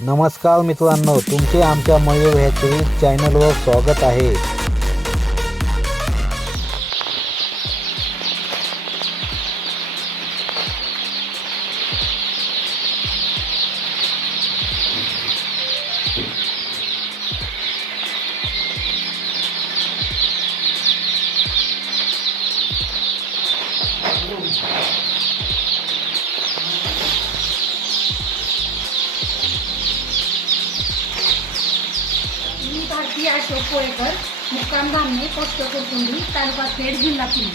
नमस्कार मित्रांनो, तुमचे आमच्या मयूर हॅचरी चॅनलवर स्वागत आहे. मी भारतीय अशोक कोळेकर, मुक्काम धामणे, पोस्ट कोकुंडी, तालुका खेड, जिल्हा पुणे.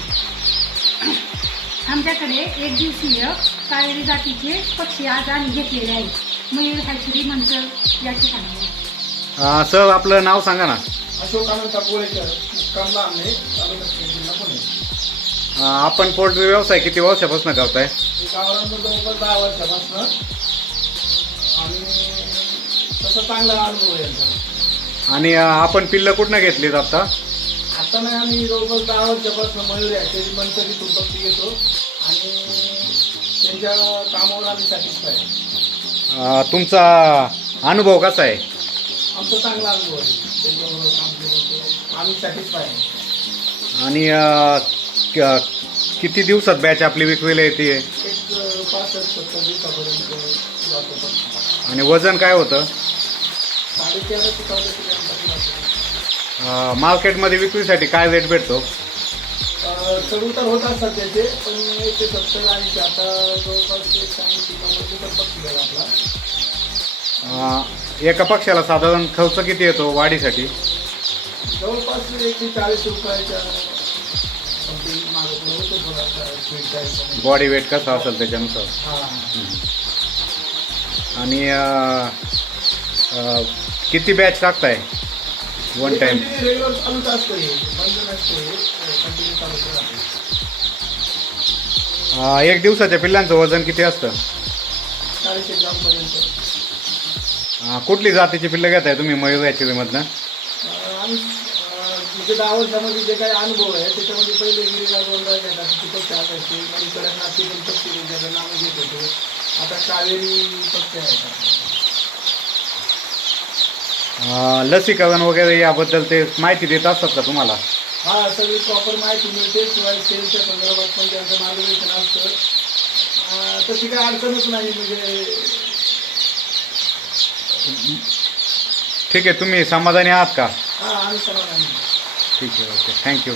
आमच्याकडे एक दिवसीय कावेरी जातीचे पक्षी आज आम्ही घेतलेले आहेत. मयूर हॅचरी मंचर या ठिकाणी. सर आपलं नाव सांगा ना. अशोक अनंत कोळेकर, मुक्काम धामणे, तालुका खेड, जिल्हा पुणे. आपण पोल्ट्री व्यवसाय किती वर्षापासून करताय? गावाला जवळपास 10 वर्षापासून आणि तसा चांगला अनुभव आहे यांचा. आणि आपण पिल्लं कुठनं घेतलीत आता? आता नाही, आम्ही जवळपास 10 वर्षापासून मयूर याचे मंचरीतून पक्षी घेतो आणि त्यांच्या कामावर आम्ही सॅटिस्फाय आहे. तुमचा अनुभव कसा आहे? आमचा चांगला अनुभव आहे, त्यांच्याबरोबर काम केलं आम्ही सॅटिस्फाय आहे. आणि किती दिवसात बॅच आपली विक्रीला येते? एक 65-70 दिवसापर्यंत जातो. आणि वजन काय होतं? 13.5 ते 14 किलोमीटर. मार्केटमध्ये विक्रीसाठी काय रेट भेटतो? चढउतार होत असतात त्याचे, पण 170-80 आता जवळपास 180-90 तर पक्षी आहे आपला. एका पक्षाला साधारण खर्च किती येतो वाढीसाठी? जवळपास 140 रुपयाच्या समथिंग मागं होतो थोडासा. बॉडी वेट कसा असेल त्याच्यानुसार. आणि किती बॅच टाकताय वन टाइम? रेग्युलर चालूच असतं, हे बंद नसतं, हे कंटिन्यू चालूच राहते. एक दिवसाच्या पिल्लांचं वजन किती असतं? 40 ग्रामपर्यंत. कुठली जातीची पिल्लं घेताय तुम्ही मयूर हॅचरीमधनं? आणि म्हणजे 10 वर्षामध्ये जे काही अनुभव आहे त्याच्यामध्ये पहिले गिरीला गोंधळ घेतात, तिथे पक्षी असायचे, नंतर नाती पण पक्षी ज्याचं नाव घेत होते. आता कावेरी पक्षी आहेत. लसीकरण वगैरे याबद्दल ते माहिती देत असतात का तुम्हाला? हा, सगळी प्रॉपर माहिती मिळते. शिवाय सेलच्या संदर्भात पण त्यांचं मार्गदर्शन असतं. तशी काही अडचणच नाही. म्हणजे ठीक आहे, तुम्ही समाधानी आहात का? हा, आम्ही समाधानी. ठीक आहे, ओके, थँक्यू.